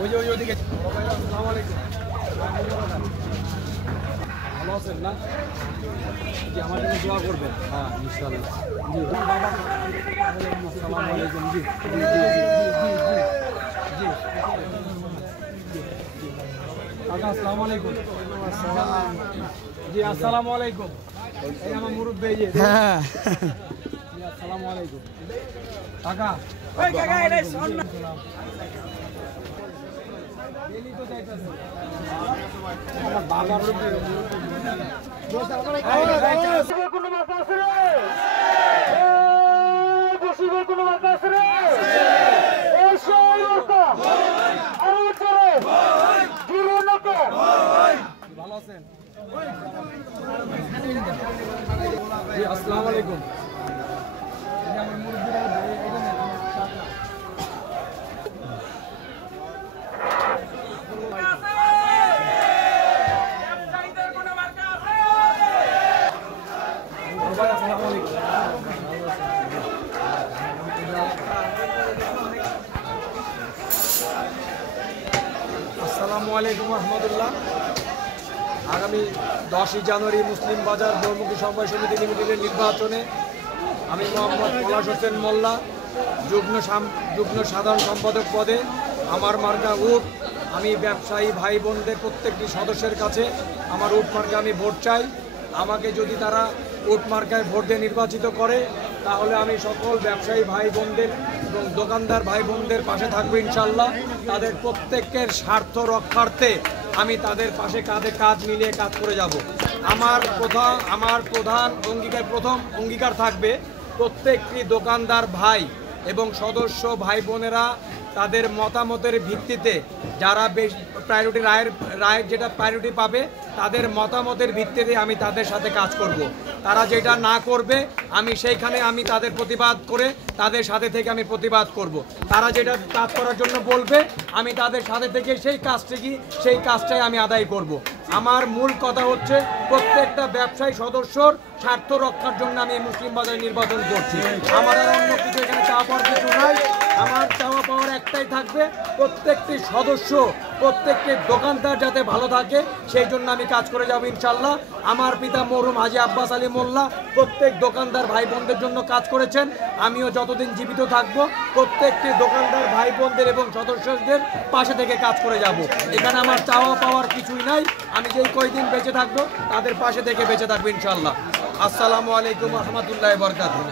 ওই যে ওইদিকে। আসসালামু আলাইকুম। ভালো আছেন না? জি, আমার জন্য দোয়া করবেন। হ্যাঁ, ইনশাআল্লাহ। জি, বাবা। আসসালামু আলাইকুম। জি, জি, জি, জি, জি, জি। কাকা, আসসালামু আলাইকুম। জি, আসসালামু আলাইকুম। এই আমার মুরব্বি এই যে। হ্যাঁ। জি, আসসালামু আলাইকুম। কাকা, ওই কাকা এটা শোন না। ডেলি তো যাইতাছে। আমার বাবার রূপে। কোনো মাথা আছে রে? বসিবের কোনো মাথা আছে রে? এই সেই মাথা। আরো উঠরে। জিরো নাকে। ভালো আছেন? জি, আসসালামু আলাইকুম। আসসালামু আলাইকুম রহমতুল্লাহ। আগামী 10ই জানুয়ারি মুসলিম বাজার বহুমুখী সমবায় সমিতি লিমিটেডের নির্বাচনে আমি মোহাম্মদ পলাশ হোসেন মোল্লা যুগ্ম সাধারণ সম্পাদক পদে আমার মার্কা উট। আমি ব্যবসায়ী ভাই বোনদের প্রত্যেকটি সদস্যের কাছে আমার উট মার্কা আমি ভোট চাই। আমাকে যদি তারা উট মার্কায় ভোট দিয়ে নির্বাচিত করে তাহলে আমি সকল ব্যবসায়ী ভাই বোনদের এবং দোকানদার ভাই বোনদের পাশে থাকবো ইনশাল্লাহ। তাদের প্রত্যেকের স্বার্থ রক্ষার্থে আমি তাদের পাশে কাজ মিলিয়ে কাজ করে যাব। আমার প্রধান প্রথম অঙ্গীকার থাকবে প্রত্যেকটি দোকানদার ভাই এবং সদস্য ভাই বোনেরা তাদের মতামতের ভিত্তিতে যারা প্রায়োরিটি রায়ের যেটা প্রায়োরিটি পাবে তাদের মতামতের ভিত্তিতে আমি তাদের সাথে কাজ করব। তারা যেটা না করবে আমি সেইখানে আমি তাদের প্রতিবাদ করে তাদের সাথে থেকে আমি প্রতিবাদ করব। তারা যেটা কাজ করার জন্য বলবে আমি তাদের সাথে থেকে সেই কাজটাই আমি আদায় করব। আমার মূল কথা হচ্ছে প্রত্যেকটা ব্যবসায়ী সদস্যর স্বার্থ রক্ষার জন্য আমি মুসলিম বাজারে নির্বাচন করছি। আমার আর অন্য কিছু এখানে চাওয়া পাওয়ার কিছু নাই। আমার চাওয়া পাওয়ার একটাই থাকবে প্রত্যেকটি সদস্য প্রত্যেকটি দোকানদার যাতে ভালো থাকে সেই জন্য আমি কাজ করে যাব ইনশাল্লাহ। আমার পিতা মরহুম হাজী আব্বাস আলী মোল্লা প্রত্যেক দোকানদার ভাই বোনদের জন্য কাজ করেছেন। আমিও যতদিন জীবিত থাকব প্রত্যেকটি দোকানদার ভাই বোনদের এবং সদস্যদের পাশে থেকে কাজ করে যাব। এখানে আমার চাওয়া পাওয়ার কিছুই নাই। আমি যেই কয়দিন বেঁচে থাকবো তাদের পাশে থেকে বেঁচে থাকবো ইনশাল্লাহ। আসসালামু আলাইকুম রহমতুল্লাহ বরকাতুহু।